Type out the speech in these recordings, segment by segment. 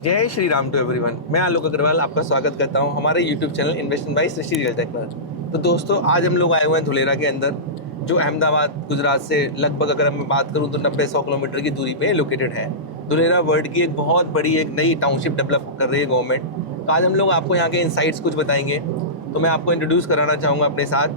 जय Shri Ram to everyone. मैं आलोक अग्रवाल आपका स्वागत करता हूं हमारे YouTube channel investment by Srishti real tech पर। तो दोस्तों, आज हम लोग आए हुए हैं धुलेरा के अंदर, जो अहमदाबाद गुजरात से लगभग अगर मैं बात करूं तो 90-100 किलोमीटर की दूरी पे लोकेटेड है। धुलेरा वर्ल्ड की एक बहुत बड़ी एक नई टाउनशिप डेवलप कर रही है गवर्नमेंट। आज हम लोग आपको यहाँ के इनसाइट्स कुछ बताएंगे। तो मैं आपको इंट्रोड्यूस कराना चाहूँगा अपने साथ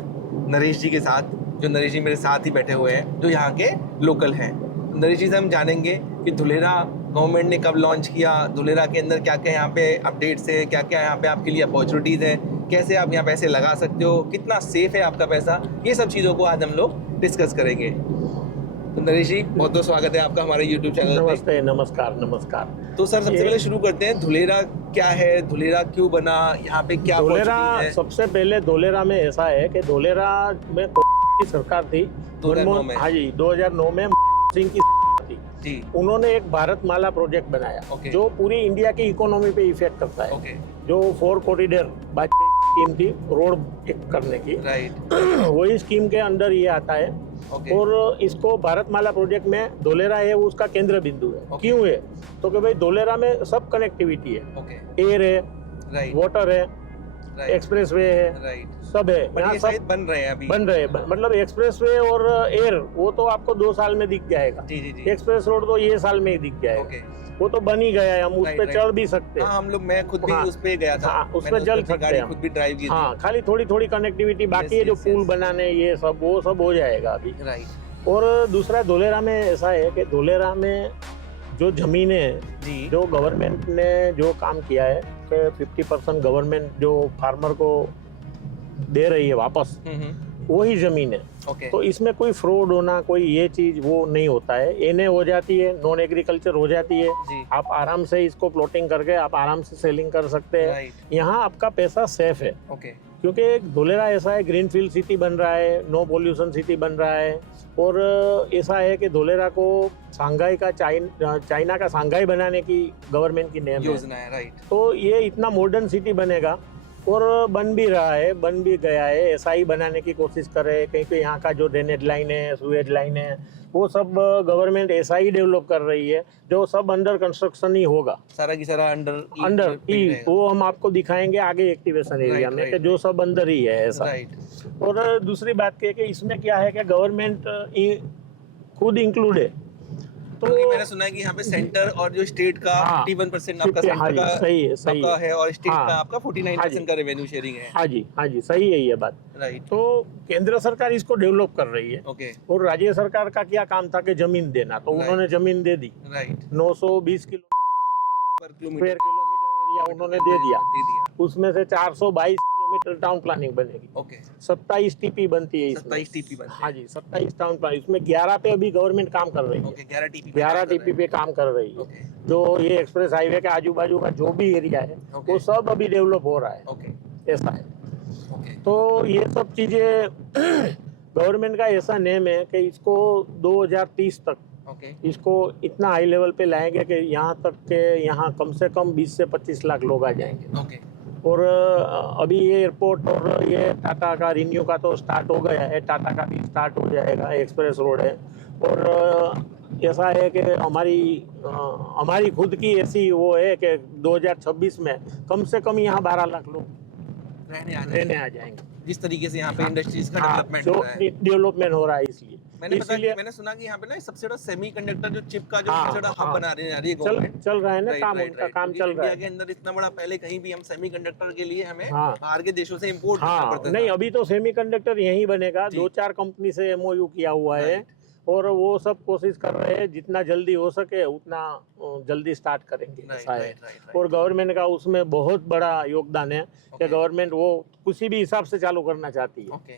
नरेश जी के साथ, जो नरेश जी मेरे साथ ही बैठे हुए हैं, जो यहाँ के लोकल हैं। नरेश जी से हम जानेंगे कि धुलेरा गवर्नमेंट ने कब लॉन्च किया, धुलेरा के अंदर क्या क्या यहाँ पे अपडेट्स हैं, क्या क्या यहाँ पे आपके लिए अपॉर्चुनिटीज़ हैं, कैसे आप यहाँ पैसे लगा सकते हो, कितना सेफ है आपका पैसा, ये सब चीज़ों को आज हम लोग डिस्कस करेंगे। तो नरेश जी, बहुत बहुत स्वागत है आपका हमारे यूट्यूब चैनल पे। नमस्ते, नमस्कार नमस्कार। तो सर, सबसे पहले शुरू करते हैं, धुलेरा क्या है, धुलेरा क्यों बना, यहाँ पे क्या धुलेरा, opportunity है? सबसे पहले धुलेरा में ऐसा है कि धुलेरा में की सरकार थी 2009 में। हाँ जी, 2009 में सिंह की थी जी। उन्होंने एक भारतमाला प्रोजेक्ट बनाया ओके। जो पूरी इंडिया की इकोनॉमी पे इफेक्ट करता है। ओके। जो 4 कॉरिडोर वाजपेयी स्कीम थी रोड एक करने की, राइट। वही स्कीम के अंदर ये आता है। ओके। और इसको भारतमाला प्रोजेक्ट में धुलेरा है वो उसका केंद्र बिंदु है। ओके। क्यों है तो कि भाई धुलेरा में सब कनेक्टिविटी है, ओके। एयर है, राइट। वाटर है, राइट। एक्सप्रेसवे है, राइट। सब है। बट यहाँ ये सब शायद बन रहे हैं अभी। बन रहे हैं। मतलब एक्सप्रेसवे और एयर वो तो आपको 2 साल में दिख जाएगा। जी जी जी। एक्सप्रेस रोड तो ये साल में ही दिख जाएगा। ओके। वो तो बन ही गया है, हम उस राइट, पे राइट। चढ़ भी सकते हाँ, हैं। हम लोग, मैं खुद भी हाँ, उस पे गया था। हाँ, उस पे मैंने चल अपनी सकते गाड़ी हैं। खुद भी ड्राइव की थी। हाँ, खाली थोड़ी थोड़ी कनेक्टिविटी बाकी है, Yes, जो yes, पुल yes. बनाने ये सब वो सब हो जाएगा अभी। राइट। और दूसरा धुलेरा में ऐसा है कि धुलेरा में जो जमीनें हैं, जी। जो गवर्नमेंट ने जो काम किया है कि 50% गवर्नमेंट जो फार्मर को दे रही है वापस, वही जमीन है। ओके। तो इसमें कोई फ्रॉड होना, कोई ये चीज वो नहीं होता है। एनए हो जाती है, नॉन एग्रीकल्चर हो जाती है। जी। आप आराम से इसको प्लॉटिंग करके आप आराम से सेलिंग कर सकते हैं। राइट। यहाँ आपका पैसा सेफ है, ओके। क्योंकि धुलेरा ऐसा है, ग्रीनफील्ड सिटी बन रहा है, नो पॉल्यूशन सिटी बन रहा है। और ऐसा है कि धुलेरा को शंघाई का चाइना का शंघाई बनाने की गवर्नमेंट की नेम है। योजना है। राइट। तो ये इतना मॉडर्न सिटी बनेगा और बन भी रहा है, बन भी गया है। ऐसा ही बनाने की कोशिश कर रहे हैं। कहीं पे यहाँ का जो ड्रेनेज लाइन है, सुएज लाइन है, वो सब गवर्नमेंट ऐसा ही डेवलप कर रही है, जो सब अंडर कंस्ट्रक्शन ही होगा। सारा की सारा अंडर ई वो हम आपको दिखाएंगे आगे एक्टिवेशन एरिया में, कि जो सब अंदर ही है ऐसा। राइट। और दूसरी बात क्या है कि इसमें क्या है कि गवर्नमेंट खुद इंक्लूड है। तो मैंने सुना है कि यहाँ पे सेंटर और जो स्टेट का हाँ, 51% आपका हाँ सेंटर जी, का सही है, सही आपका है। है, और स्टेट हाँ, का आपका हाँ 49% जी। का रेवेन्यू शेयरिंग है। हाँ जी, सही है ये बात। राइट। तो केंद्र सरकार इसको डेवलप कर रही है। ओके। और राज्य सरकार का क्या काम था कि जमीन देना, तो उन्होंने जमीन दे दी। राइट। 920 पर स्क्वायर किलोमीटर एरिया उन्होंने दे दिया। उसमें से 422 किलोमीटर टाउन प्लानिंग बनेगी। ओके। 27 टीपी बनती है इसमें। 27 टीपी बनती है। हाँ जी, 27 टाउन प्लानिंग। इसमें 11 पे अभी गवर्नमेंट काम कर रही है। ओके। 11 टीपी 11 टीपी पे काम कर रही है। ओके। जो ये एक्सप्रेस हाईवे के आजू बाजू का जो भी एरिया है, ओके। वो सब अभी डेवलप हो रहा है। ओके। ऐसा है। ओके। तो ये सब चीज़ें गवर्नमेंट का ऐसा नेम है कि इसको 2030 तक ओके। इसको इतना हाई लेवल पे लाएंगे कि यहाँ तक के यहाँ कम से कम 20 से 25 लाख लोग आ जाएंगे। ओके। और अभी ये एयरपोर्ट और ये टाटा का रिन्यू का तो स्टार्ट हो गया है, टाटा का भी स्टार्ट हो जाएगा, एक्सप्रेस रोड है। और ऐसा है कि हमारी खुद की ऐसी वो है कि 2026 में कम से कम यहाँ 12 लाख लोग रहने आ जाएंगे। जिस तरीके से यहाँ पे इंडस्ट्रीज का हाँ, डेवलपमेंट जो हो रहा है। डेवलपमेंट हो रहा है इसलिए मैंने सुना कि यहाँ पे ना सबसे बड़ा सेमीकंडक्टर जो चिप का जो हाँ, सबसे बड़ा हब हाँ, बना रही है गवर्नमेंट। चल रहा है ना काम, उनका काम चल रहा इंडिया है। के अंदर इतना बड़ा, पहले कहीं भी हम सेमीकंडक्टर के लिए हमें हाँ। बाहर के देशों से इंपोर्ट करना हाँ, पड़ता नहीं था। अभी तो सेमीकंडक्टर यहीं बनेगा। जी। 2-4 कंपनी से एमओयू किया हुआ है। राइट। और वो सब कोशिश कर रहे हैं जितना जल्दी हो सके उतना जल्दी स्टार्ट करेंगे। राइट, ऐसा है। Right, right, right. और गवर्नमेंट का उसमें बहुत बड़ा योगदान है कि ओके। गवर्नमेंट वो किसी भी हिसाब से चालू करना चाहती है। ओके।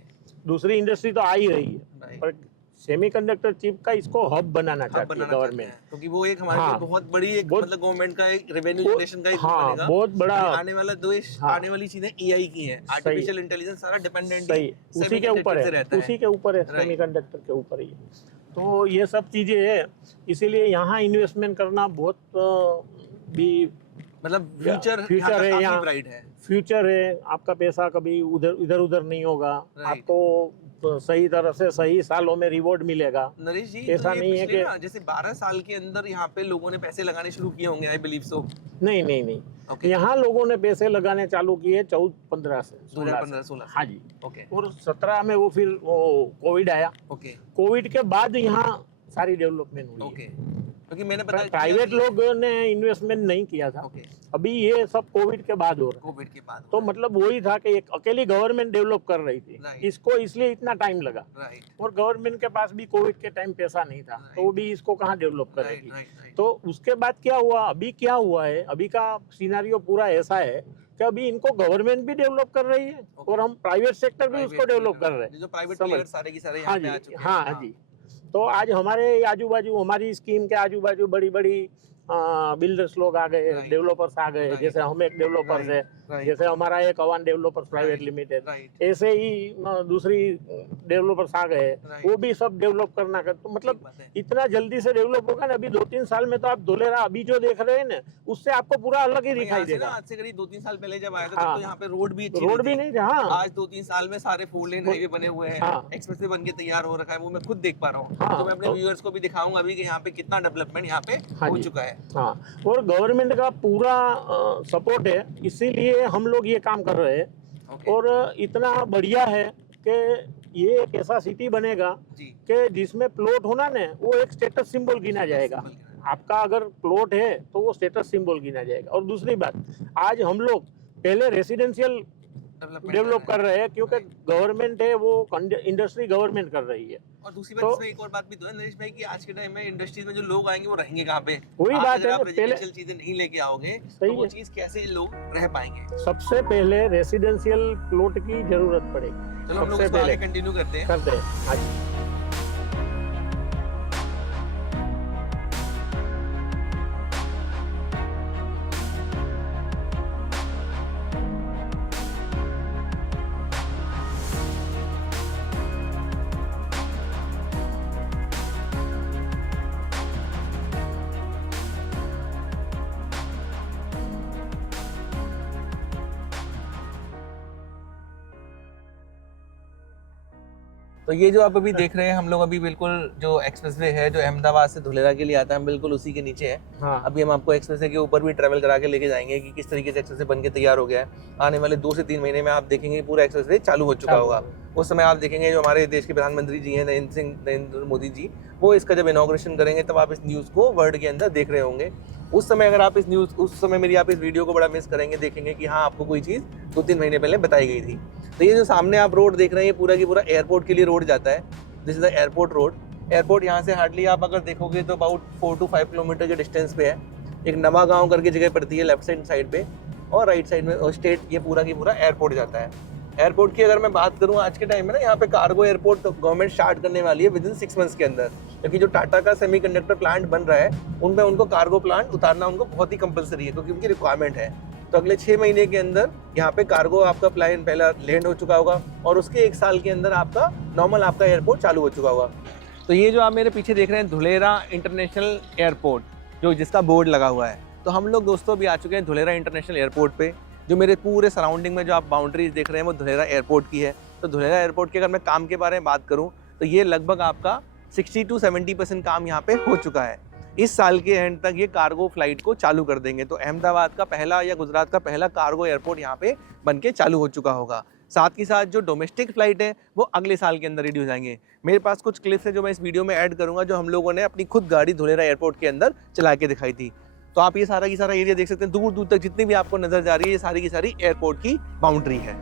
दूसरी इंडस्ट्री तो आ ही रही है, राइट। पर सेमीकंडक्टर चिप का इसको हब बनाना हब चाहती है बनाना चाहते गवर्नमेंट। हैं, क्योंकि वो एक हमारे हाँ। लिए बहुत बड़ी एक बहुत- मतलब गवर्नमेंट का एक रेवेन्यू वो- जनरेशन का एक हाँ, बनेगा। बहुत बड़ा। आने वाला देश, हाँ। आने वाली चीजें एआई की हैं, आर्टिफिशियल इंटेलिजेंस सारा डिपेंडेंट सही उसी के ऊपर है, उसी के ऊपर है, Right. सेमीकंडक्टर के ऊपर ही है। तो ये सब चीजें हैं, इसीलिए यहाँ इन्वेस्टमेंट करना बहुत भी मतलब फ्यूचर फ्यूचर है यहाँ यहाँ, ब्राइट है। फ्यूचर है। आपका पैसा कभी इधर उधर नहीं होगा। Right. आपको तो सही तरह से सही सालों में रिवॉर्ड मिलेगा। नरेश जी, ऐसा तो ये नहीं है पिछले कि ना जैसे 12 साल के अंदर यहाँ पे लोगों ने पैसे लगाने शुरू किए होंगे, आई बिलीव सो। नहीं नहीं नहीं, ओके, यहाँ लोगों ने पैसे लगाने चालू किए 14-15 से, 16 2015 से। 16 से। हाँ जी। ओके और 17 में वो फिर वो कोविड आया। ओके कोविड के बाद यहाँ सारी डेवलपमेंट हुई है। ओके, क्योंकि मैंने पता प्राइवेट लोग ने इन्वेस्टमेंट नहीं किया था। ओके, अभी ये सब कोविड के बाद हो रहा है। कोविड के बाद तो मतलब वही था कि एक अकेली गवर्नमेंट डेवलप कर रही थी, Right. इसको इसलिए इतना टाइम लगा। राइट और गवर्नमेंट के पास भी कोविड के टाइम पैसा नहीं था, तो वो भी इसको कहाँ डेवलप राइट करेगी। राइट तो उसके बाद क्या हुआ, अभी क्या हुआ है, अभी का सिनारियो पूरा ऐसा है कि अभी इनको गवर्नमेंट भी डेवलप कर रही है और हम प्राइवेट सेक्टर भी उसको डेवलप कर रहे हैं। जो प्राइवेट समझ। प्लेयर सारे की सारे हाँ यहाँ पे आ जी, चुके हैं। हाँ जी। तो आज हमारे आजू बाजू, हमारी स्कीम के आजू बाजू बड़ी बड़ी बिल्डर्स लोग आ गए, Right. डेवलपर्स आ गए। Right. जैसे हम एक डेवलपर्स है, राइट जैसे हमारा एक Awan developers private Right. Limited, right ऐसे ही दूसरी डेवलपर्स आ गए, Right. वो भी सब डेवलप करना कर। तो मतलब बात है। इतना जल्दी से डेवलप होगा ना, अभी 2-3 साल में तो आप धोलेरा अभी जो देख रहे हैं ना, उससे आपको पूरा अलग ही भाई, दिखाई यहाँ से ना देगा। आज से करीब 2-3 साल पहले जब आया था, तब हाँ। तो यहाँ पे रोड भी अच्छी रोड नहीं भी थी। नहीं था। हाँ आज 2-3 साल में सारे 4 लेन हाईवे बने हुए हैं, हाँ। एक्सप्रेसवे बन के तैयार हो रखा है, वो मैं खुद देख पा रहा हूँ। हाँ, तो मैं अपने तो- व्यूअर्स को भी दिखाऊंगा अभी कि यहाँ पे कितना डेवलपमेंट यहाँ पे हाँ हो जी। चुका है। हाँ, और गवर्नमेंट का पूरा सपोर्ट है, इसीलिए हम लोग ये काम कर रहे हैं। ओके और इतना बढ़िया है कि ये एक ऐसा सिटी बनेगा जी, कि जिसमें प्लॉट होना ना, वो एक स्टेटस सिंबल गिना जाएगा। आपका अगर प्लॉट है तो वो स्टेटस सिंबल गिना जाएगा। और दूसरी बात, आज हम लोग पहले रेसिडेंशियल डेवलप कर रहे हैं, क्योंकि गवर्नमेंट है वो इंडस्ट्री गवर्नमेंट कर रही है। और दूसरी बात तो- इसमें एक और बात भी तो है नरेश भाई कि आज के टाइम में इंडस्ट्रीज में जो लोग आएंगे वो रहेंगे कहाँ पे? वही आज बात अगर है आप ना, पहले- रेजिडेंशियल चीजें नहीं लेके आओगे तो सही वो है। चीज कैसे लोग रह पाएंगे? सबसे पहले रेसिडेंशियल प्लॉट की जरूरत पड़ेगी। चलो हम लोग सबसे इसको आगे पहले कंटिन्यू करते हैं। करते हैं। हाँ जी। तो ये जो आप अभी देख रहे हैं, हम लोग अभी बिल्कुल जो एक्सप्रेसवे है जो अहमदाबाद से धुलेरा के लिए आता है, हम बिल्कुल उसी के नीचे हैं। हाँ अभी हम आपको एक्सप्रेसवे के ऊपर भी ट्रैवल करा के लेके जाएंगे कि किस तरीके से एक्सप्रेसवे बन के तैयार हो गया है। आने वाले 2 से 3 महीने में आप देखेंगे पूरा एक्सप्रेसवे चालू हो चुका होगा। उस समय आप देखेंगे जो हमारे देश के प्रधानमंत्री जी हैं नरेंद्र मोदी जी, वो इसका जब इनॉग्रेशन करेंगे तब आप इस न्यूज़ को वर्ल्ड के अंदर देख रहे होंगे। उस समय अगर आप उस समय मेरी आप इस वीडियो को बड़ा मिस करेंगे, देखेंगे कि हाँ आपको कोई चीज़ 2-3 महीने पहले बताई गई थी। तो ये जो सामने आप रोड देख रहे हैं, ये पूरा की पूरा एयरपोर्ट के लिए रोड जाता है। This is the airport road. Airport यहाँ से हार्डली आप अगर देखोगे तो अबाउट 4 to 5 किलोमीटर के डिस्टेंस पे है। एक नवा गांव करके जगह पड़ती है लेफ्ट साइड पे, और राइट साइड में स्टेट ये पूरा की पूरा एयरपोर्ट जाता है। एयरपोर्ट की अगर मैं बात करूँ आज के टाइम में ना, यहाँ पे कार्गो एयरपोर्ट तो गवर्नमेंट स्टार्ट करने वाली है विदिन 6 मंथ्स के अंदर, क्योंकि जो टाटा का सेमीकंडक्टर प्लांट बन रहा है उनमें उनको कार्गो प्लांट उतारना उनको बहुत ही कंपलसरी है, क्योंकि उनकी रिक्वायरमेंट है। तो अगले 6 महीने के अंदर यहाँ पे कार्गो आपका प्लान पहला लैंड हो चुका होगा, और उसके 1 साल के अंदर आपका नॉर्मल आपका एयरपोर्ट चालू हो चुका होगा। तो ये जो आप मेरे पीछे देख रहे हैं धुलेरा इंटरनेशनल एयरपोर्ट, जो जिसका बोर्ड लगा हुआ है, तो हम लोग दोस्तों भी आ चुके हैं धुलेरा इंटरनेशनल एयरपोर्ट पे। जो मेरे पूरे सराउंडिंग में जो आप बाउंड्रीज देख रहे हैं वो धुलेरा एयरपोर्ट की है। तो धुलेरा एयरपोर्ट के अगर मैं काम के बारे में बात करूँ तो ये लगभग आपका 60 to 70% काम यहाँ पे हो चुका है। इस साल के एंड तक ये कार्गो फ्लाइट को चालू कर देंगे, तो अहमदाबाद का पहला या गुजरात का पहला कार्गो एयरपोर्ट यहाँ पे बन के चालू हो चुका होगा। साथ ही साथ जो डोमेस्टिक फ्लाइट है वो अगले साल के अंदर रेडी हो जाएंगे। मेरे पास कुछ क्लिप्स है जो मैं इस वीडियो में ऐड करूँगा, जो हम लोगों ने अपनी खुद गाड़ी धुलेरा एयरपोर्ट के अंदर चला के दिखाई थी। तो आप ये सारा की सारा एरिया देख सकते हैं, दूर दूर तक जितनी भी आपको नजर जा रही है ये सारी की सारी एयरपोर्ट की बाउंड्री है।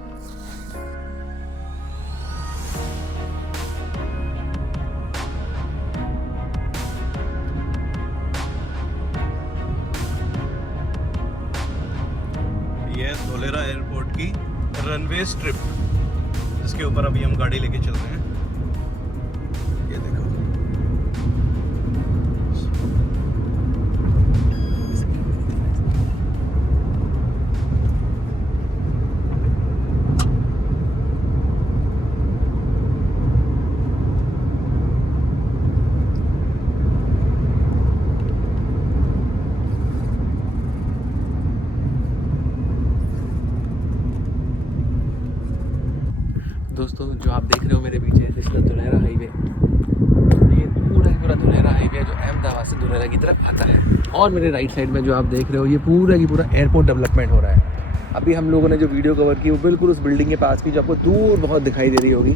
ये है धोलेरा एयरपोर्ट की रनवे स्ट्रिप, जिसके ऊपर अभी हम गाड़ी लेके चल रहे हैं। ये देखो, दोस्तों, जो आप देख रहे हो मेरे पीछे, दिस इज धुलेरा हाईवे। ये पूरा धुलेरा हाईवे है जो अहमदाबाद से धुलेरा की तरफ आता है। और मेरे राइट साइड में जो आप देख रहे हो, ये पूरा एयरपोर्ट डेवलपमेंट हो रहा है। अभी हम लोगों ने जो वीडियो कवर की वो बिल्कुल उस बिल्डिंग के पास की, जो आपको दूर बहुत दिखाई दे रही होगी,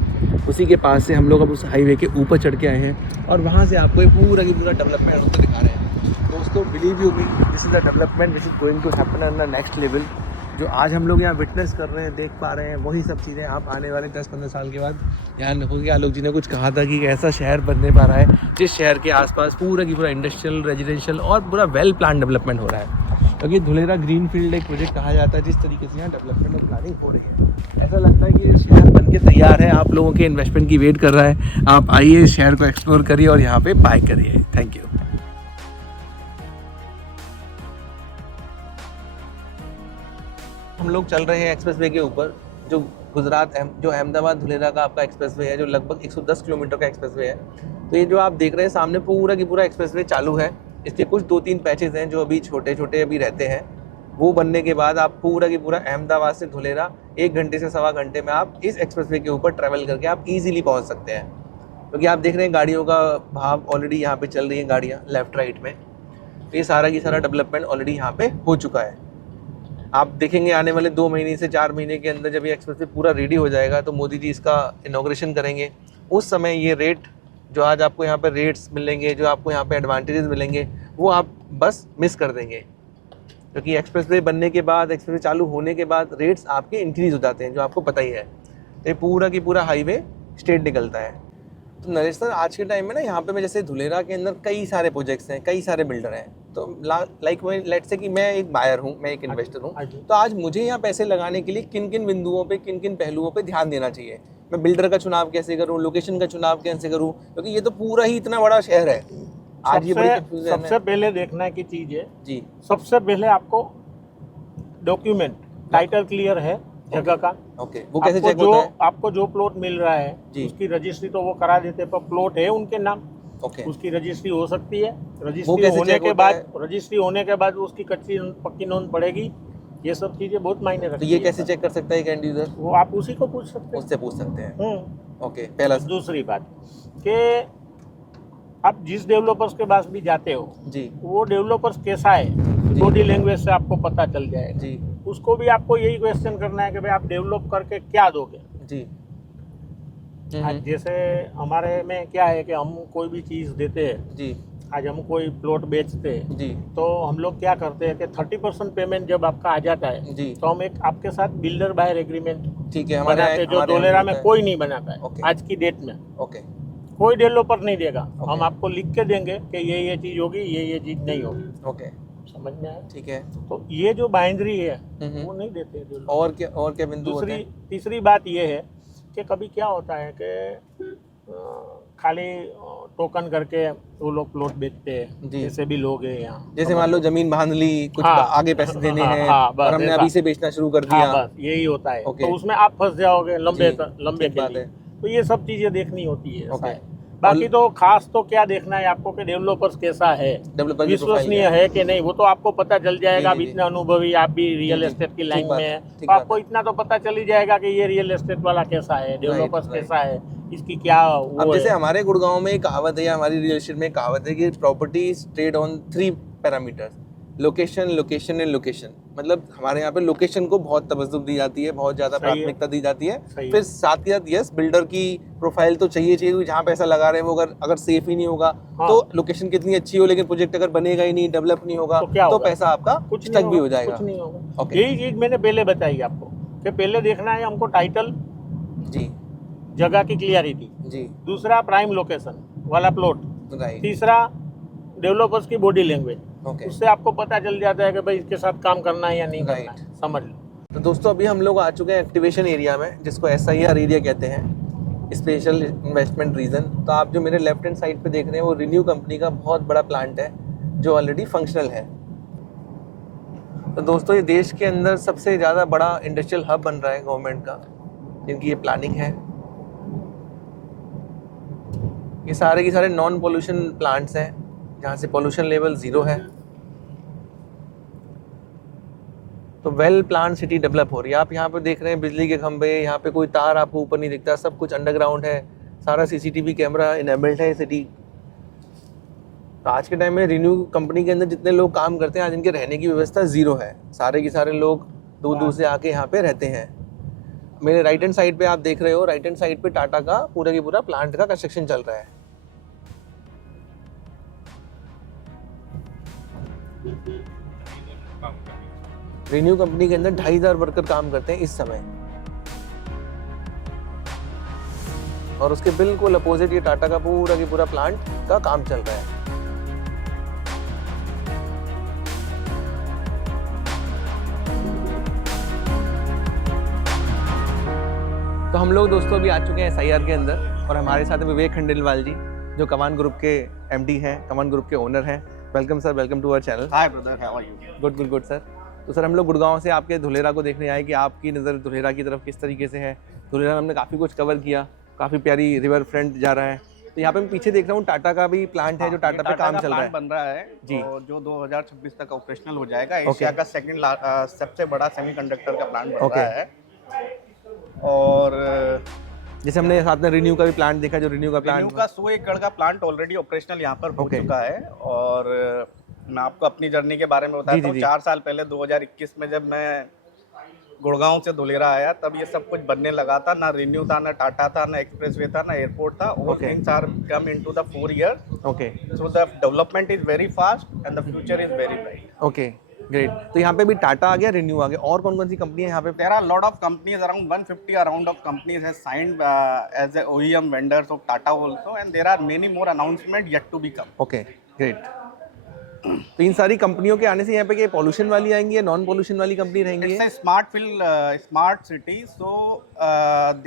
उसी के पास से हम लोग अब उस हाईवे के ऊपर चढ़ के आए हैं और वहाँ से आपको ये पूरा की पूरा डेवलपमेंट होकर दिखा रहे हैं। दोस्तों, believe you me, this is the development which is going to happen on the next level. जो आज हम लोग यहाँ विटनेस कर रहे हैं, देख पा रहे हैं, वही सब चीज़ें आप आने वाले 10-15 साल के बाद ध्यान रखोगे। आलोक जी ने कुछ कहा था कि ऐसा शहर बनने पा रहा है जिस शहर के आसपास पूरा की पूरा इंडस्ट्रियल, रेजिडेंशियल और पूरा वेल प्लान डेवलपमेंट हो रहा है। क्योंकि धुलेरा ग्रीन फील्ड एक प्रोजेक्ट कहा जाता है जिस तरीके से यहाँ डेवलपमेंट और प्लानिंग हो रही है। ऐसा लगता है कि ये शहर बन के तैयार है, आप लोगों के इन्वेस्टमेंट की वेट कर रहा है। आप आइए, इस शहर को एक्सप्लोर करिए और यहाँ पे बाय करिए। Thank you. हम लोग चल रहे हैं एक्सप्रेसवे के ऊपर, जो जो अहमदाबाद धुलेरा का आपका एक्सप्रेसवे है, जो लगभग 110 किलोमीटर का एक्सप्रेसवे है। तो ये जो आप देख रहे हैं सामने, पूरा की पूरा एक्सप्रेसवे चालू है। इसके कुछ 2-3 पैचेज हैं जो अभी छोटे छोटे अभी रहते हैं। वो बनने के बाद आप पूरा की पूरा अहमदाबाद से धुलेरा 1 घंटे से सवा घंटे में आप इस एक्सप्रेसवे के ऊपर ट्रैवल करके आप इजीली पहुंच सकते हैं। क्योंकि आप देख रहे हैं गाड़ियों का भाव ऑलरेडी यहाँ पे चल रही है, गाड़ियाँ लेफ्ट राइट में। तो ये सारा की सारा डेवलपमेंट ऑलरेडी यहाँ पे हो चुका है। आप देखेंगे आने वाले 2 महीने से 4 महीने के अंदर जब ये एक्सप्रेसवे पूरा रेडी हो जाएगा तो मोदी जी इसका इनॉग्रेशन करेंगे। उस समय ये रेट, जो आज आपको यहाँ पे रेट्स मिलेंगे, जो आपको यहाँ पे एडवांटेजेस मिलेंगे, वो आप बस मिस कर देंगे। क्योंकि एक्सप्रेसवे बनने के बाद, एक्सप्रेसवे चालू होने के बाद रेट्स आपके इंक्रीज़ हो जाते हैं, जो आपको पता ही है। तो ये पूरा की पूरा हाईवे स्ट्रेट निकलता है। तो नरेश सर, आज के टाइम में ना यहाँ पे मैं जैसे धुलेरा के अंदर कई सारे प्रोजेक्ट्स हैं, कई सारे बिल्डर हैं। तो लाइक लेट्स से कि मैं एक बायर हूँ, मैं एक इन्वेस्टर हूँ, तो आज मुझे यहाँ पैसे लगाने के लिए किन किन बिंदुओं पे, किन किन पहलुओं पे ध्यान देना चाहिए? मैं बिल्डर का चुनाव कैसे करूँ, लोकेशन का चुनाव कैसे करूँ? क्योंकि ये तो पूरा ही इतना बड़ा शहर है। आज ये बड़ी कंफ्यूजन है। सबसे पहले देखना की चीज है जी, सबसे पहले आपको डॉक्यूमेंट, टाइटल क्लियर है जगह का। ओके, वो कैसे चेक होता है? आपको जो प्लॉट मिल रहा है उसकी रजिस्ट्री तो वो करा देते, पर प्लॉट है उनके नाम, ओके, उसकी रजिस्ट्री हो सकती है। रजिस्ट्री होने के बाद उसकी कच्ची पक्की नोंद पड़ेगी। ये सब चीजें बहुत मायने रखती तो है। ये कैसे चेक कर सकता है एंड यूजर? वो आप उसी को पूछ सकते हैं, उससे पूछ सकते हैं। ओके, पहला। दूसरी बात कि आप जिस डेवलपर्स के पास भी जाते हो जी, वो डेवलपर्स कैसा है, बॉडी लैंग्वेज से आपको पता चल जाएगा जी। उसको भी आपको यही क्वेश्चन करना है कि भाई आप डेवलप करके क्या दोगे जी। आज जैसे हमारे में क्या है कि हम कोई भी चीज़ देते हैं जी, आज हम कोई प्लॉट बेचते हैं जी, तो हम लोग क्या करते हैं कि 30% पेमेंट जब आपका आ जाता है जी, तो हम एक आपके साथ बिल्डर बायर एग्रीमेंट ठीक है, बनाते हैं, जो धुलेरा में कोई नहीं बनाता है। ओके। आज की डेट में ओके, कोई डेवलपर नहीं देगा। ओके। हम आपको लिख के देंगे कि ये चीज़ होगी, ये चीज़ नहीं होगी। ओके, समझ में आया? ठीक है। तो ये जो बाइंड्री है वो नहीं देते हैं developer। और क्या बिंदु होते हैं? तीसरी बात ये है कि कभी क्या होता है कि खाली टोकन करके वो लोग प्लॉट बेचते हैं। जी। जैसे भी लोग हैं यहाँ, जैसे मान लो जमीन बांध ली, कुछ हाँ, आगे पैसे देने हाँ, हैं हाँ, बस और हमने ऐसा। अभी से बेचना शुरू कर हाँ, दिया। बस यही होता है। ओके। तो उसमें आप फंस जाओगे लंबे जी, लंबे ठीक के बात लिए। है। तो ये सब चीजें देखनी होती है। ऐसा ओके। है। बाकी तो खास तो क्या देखना है आपको कि डेवलपर्स कैसा है, डेवलपर की विश्वसनीय प्रोफाइल है कि नहीं, वो तो आपको पता चल जाएगा। जी, अब जी, इतना अनुभवी, आप भी रियल जी, एस्टेट की ठीक लाइन बात में है, है, ठीक तो आपको बात है। इतना तो पता चल ही जाएगा कि ये रियल एस्टेट वाला कैसा है, डेवलपर्स राइट। कैसा है, इसकी क्या अब वो जैसे है। हमारे गुड़गांव में एक कहावत है, या हमारी रियल एस्टेट में एक कहावत है कि property trade on 3 parameters: location, location and location. मतलब हमारे यहाँ पे लोकेशन को बहुत तवज्जो दी जाती है, बहुत ज़्यादा सही है। प्राथमिकता दी जाती है। सही फिर है। साथ ही साथ यस, बिल्डर की प्रोफाइल तो चाहिए क्योंकि जहाँ पैसा लगा रहे हैं वो अगर सेफ ही नहीं होगा हाँ। तो लोकेशन कितनी अच्छी हो लेकिन प्रोजेक्ट अगर बनेगा ही नहीं, डेवलप नहीं होगा तो क्या तो होगा? पैसा आपका कुछ स्टक भी हो जाएगा। कुछ नहीं होगा। ओके। यही चीज मैंने पहले बताई आपको कि पहले देखना है हमको टाइटल, जी, जगह की क्लियरिटी, जी, दूसरा प्राइम लोकेशन वाला प्लॉट, राइट, तीसरा डेवलपर्स की बॉडी लैंग्वेज। ओके। उससे आपको पता चल जाता है कि भाई इसके साथ काम करना है या नहीं करना Right. है। समझ लो। तो दोस्तों अभी हम लोग आ चुके हैं एक्टिवेशन एरिया में, जिसको SIR एरिया कहते हैं, स्पेशल इन्वेस्टमेंट रीजन। तो आप जो मेरे लेफ्ट हैंड साइड पे देख रहे हैं वो रिन्यू कंपनी का बहुत बड़ा प्लांट है जो ऑलरेडी फंक्शनल है। तो दोस्तों ये देश के अंदर सबसे ज़्यादा बड़ा इंडस्ट्रियल हब बन रहा है गवर्नमेंट का, जिनकी ये प्लानिंग है। ये सारे के सारे नॉन पोल्यूशन प्लांट्स हैं जहाँ से पोल्यूशन लेवल 0 है। तो वेल प्लान सिटी डेवलप हो रही है। आप यहाँ पे देख रहे हैं बिजली के खंभे, यहाँ पे कोई तार आपको ऊपर नहीं दिखता, सब कुछ अंडरग्राउंड है, सारा CCTV कैमरा इनेबल्ड है सिटी। तो आज के टाइम में रिन्यू कंपनी के अंदर जितने लोग काम करते हैं, आज इनके रहने की व्यवस्था ज़ीरो है। सारे के सारे लोग दूर दूर से आके यहाँ पे रहते हैं। मेरे राइट हैंड साइड पे आप देख रहे हो, राइट हैंड साइड पे टाटा का पूरा की पूरा प्लांट का कंस्ट्रक्शन चल रहा है। रिन्यू कंपनी के अंदर 2500 वर्कर काम करते हैं इस समय, और उसके बिल्कुल अपोजिट ये टाटा का पूरा की पूरा प्लांट का काम चल रहा है। तो हम लोग दोस्तों अभी आ चुके हैं SIR के अंदर, और हमारे साथ है विवेक खंडेलवाल जी, जो कमान ग्रुप के MD हैं, कमान ग्रुप के ओनर हैं। Welcome sir, welcome to our channel. Hi brother, how are you? Good good good sir. तो सर हम लोग गुड़गांव से आपके धुलेरा को देखने आए कि आपकी नज़र धुलेरा की तरफ किस तरीके से है। धुलेरा में हमने काफ़ी कुछ कवर किया, काफ़ी प्यारी रिवर फ्रंट जा रहा है। तो यहाँ पे मैं पीछे देख रहा हूँ टाटा का भी प्लांट है, जो टाटा पे काम चल रहा है, बन रहा है जी, और जो 2026 तक ऑपरेशनल हो जाएगा। एशिया का सेकंड सबसे बड़ा सेमीकंडक्टर का प्लांट बन रहा है। और जैसे हमने साथ में रिन्यू का भी प्लांट देखा, जो रिन्यू का रिन्यू का 100 एकड़ का प्लांट ऑलरेडी ऑपरेशनल यहाँ पर हो चुका है। और मैं आपको अपनी जर्नी के बारे में बताता हूँ। 4 साल पहले 2021 में जब मैं गुड़गांव से धुलेरा आया, तब ये सब कुछ बनने लगा था। ना रिन्यू था, ना टाटा था, ना एक्सप्रेसवे था, ना एयरपोर्ट था। All things are come into the 4 years. Okay, So the development is very fast and the future is very bright. Okay great. तो यहाँ पे भी टाटा आ गया, रिन्यू आ गया, और कौन कौन सी कंपनी है यहाँ पे? There are a lot of companies, around 150 around of companies has signed as a OEM vendors of Tata also, and there are many more announcements yet to be come. Okay great. तो इन सारी कंपनियों के आने से यहाँ पे क्या pollution वाली आएंगी या नॉन पॉल्यूशन वाली कंपनी रहेंगी? It's a smart city, so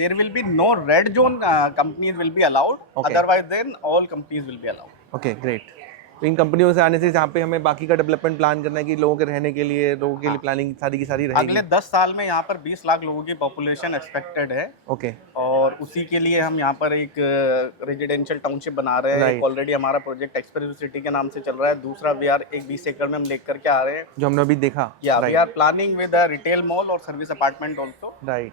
there will be no red zone companies will be allowed. Okay. Otherwise, then all companies will be allowed. Okay great. तो इन कंपनियों से आने से यहाँ पे हमें बाकी का डेवलपमेंट प्लान करना है कि लोगों के रहने के लिए, लोगों के लिए प्लानिंग सारी की सारी रहेगी। अगले 10 साल में यहाँ पर 20 लाख लोगों की पॉपुलेशन एक्सपेक्टेड है। ओके, और उसी के लिए हम यहाँ पर एक रेजिडेंशियल टाउनशिप बना रहे हैं। ऑलरेडी हमारा प्रोजेक्ट एक्सप्रेस सिटी के नाम से चल रहा है। दूसरा भी यार एक 20 एकड़ में हम लेकर के आ रहे हैं, जो हमने अभी देखा। We are planning with a retail mall और सर्विस अपार्टमेंट ऑल्सो। राइट,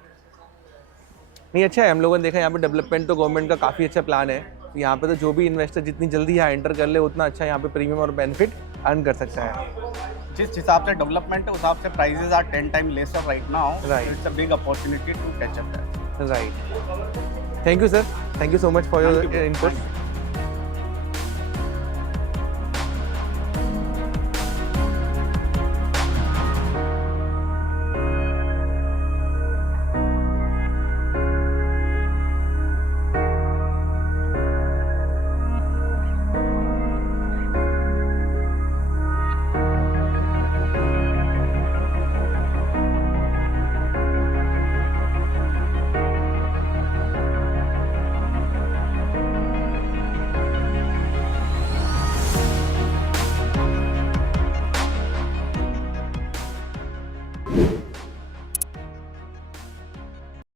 नहीं अच्छा है। हम लोगों ने देखा यहाँ पे डेवलपमेंट तो गवर्नमेंट का काफ़ी अच्छा प्लान है। यहाँ पे तो जो भी इन्वेस्टर जितनी जल्दी यहाँ एंटर कर ले, उतना अच्छा यहाँ पे प्रीमियम और बेनिफिट अर्न कर सकता है। जिस हिसाब से डेवलपमेंट है उस हिसाब से prices are 10 time lesser right now. Right. It's a big opportunity to catch up that. Right, thank you sir, thank you so much for your input.